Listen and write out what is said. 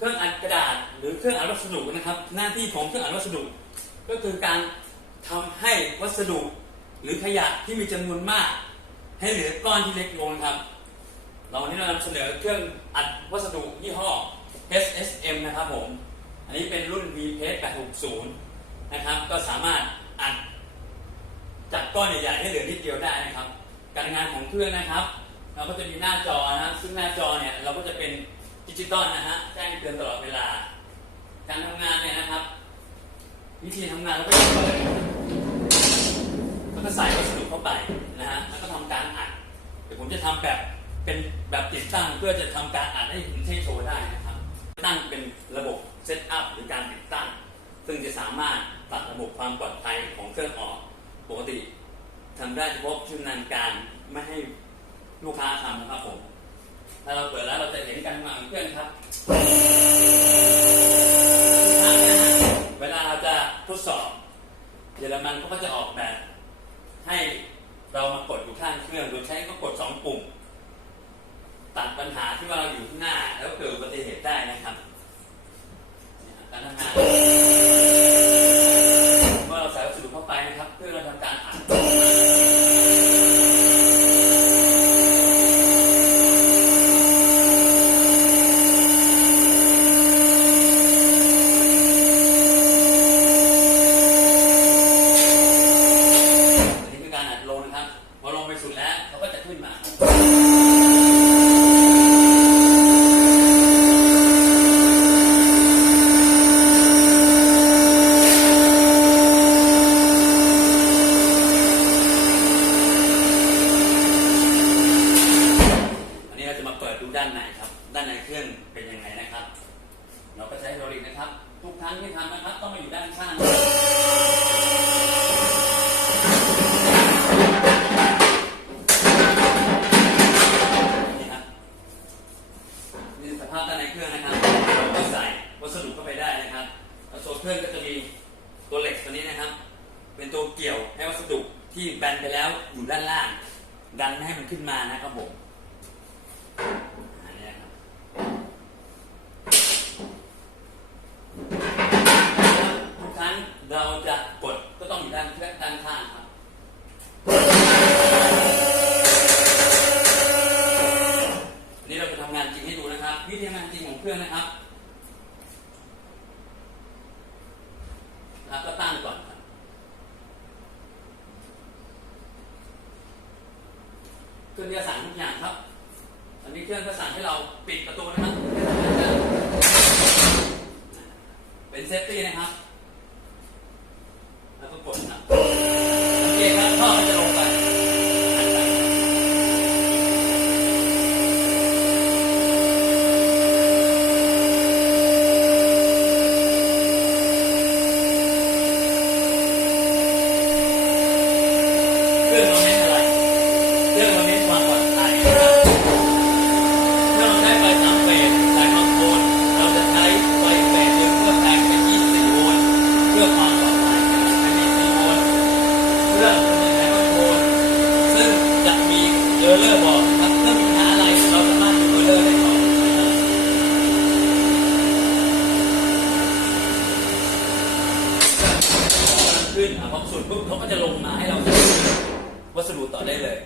เครื่องอัดกระดาษหรือเครื่องอัดวัสดุนะครับ หน้าที่ของเครื่องอัดวัสดุ ก็คือการทำให้วัสดุหรือขยะที่มีจำนวนมาก ให้เหลือก้อนที่เล็กลงครับ เราวันนี้เรานำเสนอเครื่องอัดวัสดุยี่ห้อ HSM นะครับผม อันนี้เป็นรุ่น VPS 860 นะครับ ก็สามารถอัดจากก้อนใหญ่ๆให้เหลือนิดเดียวได้นะครับ การงานของเครื่องนะครับ เราก็จะมีหน้าจอนะครับ ซึ่งหน้าจอเนี่ยเราก็จะเป็น ดิจิตอลนะฮะแจ้งเตือนตลอดเวลา การทำงานเนี่ยนะครับ วิธีทำงานเราก็จะเปิดแล้วก็ใส่วัสดุเข้าไปนะฮะแล้วก็ทำการอัดเดี๋ยวผมจะทำแบบเป็นแบบติดตั้งเพื่อจะทำการอัดให้เห็นเทโชว์ได้นะครับ ตั้งเป็นระบบเซตอัพหรือการติดตั้ง ซึ่งจะสามารถตัดระบบความปลอดภัยของเครื่องออกปกติทำได้เฉพาะชำนาญการไม่ให้ลูกค้าทำนะครับผม ถ้าเราเปิดแล้วเราจะเห็นการทำงานเครื่องครับเวลาเราจะทดสอบเยอรมันเขาก็จะออกแบบให้เรามากดอยู่ข้างเครื่องโดยใช้ก็กดสองปุ่ม ตัดปัญหาที่ว่าเราอยู่ข้างหน้า แล้วเกิดอุบัติเหตุได้นะครับการทำงานเมื่อเราใส่วัสดุเข้าไปนะครับ เพื่อเราทำการอัดอันนี้คือการอัดลงนะครับ พอลงไปสุดแล้วเขาก็จะขึ้นมา อันนี้เราจะมาเปิ ดูด้านในครับ ด้านในเครื่องเป็นยังไงนะครับ เราก็ใช้ไฮดรลิกนะครับ ทุกครั้งที่ทำนะครับ ต้องมาอยู่ด้านข้างนี่ครับนี่สภาพด้านในเครื่องนะครับเราก็ใส่วัสดุเข้าไปได้นะครับแล้วตัวเครื่องก็จะมีตัวเหล็กตัวนี้นะครับ เป็นตัวเกี่ยวให้วัสดุที่แบนไปแล้วอยู่ด้านล่าง ดันให้มันขึ้นมานะครับผม อันนี้นะครับทุกครั้ง เราจะกดก็ต้องอยู่ด้านด้านข้างครับอันนี้เราจะทำงานจริงให้ดูนะครับ วิธีทำงานจริงของเครื่องนะครับแล้วก็ตั้งก่อนครับเครื่องจะสั่งทุกอย่างครับ อันนี้เครื่องก็สั่งให้เราปิดประตูนะครับ เป็นเซฟตี้นะครับ pô. ขึ้นอะพอสุดปุ๊บเขาก็จะลงมาให้เราวัสดุต่อได้เลย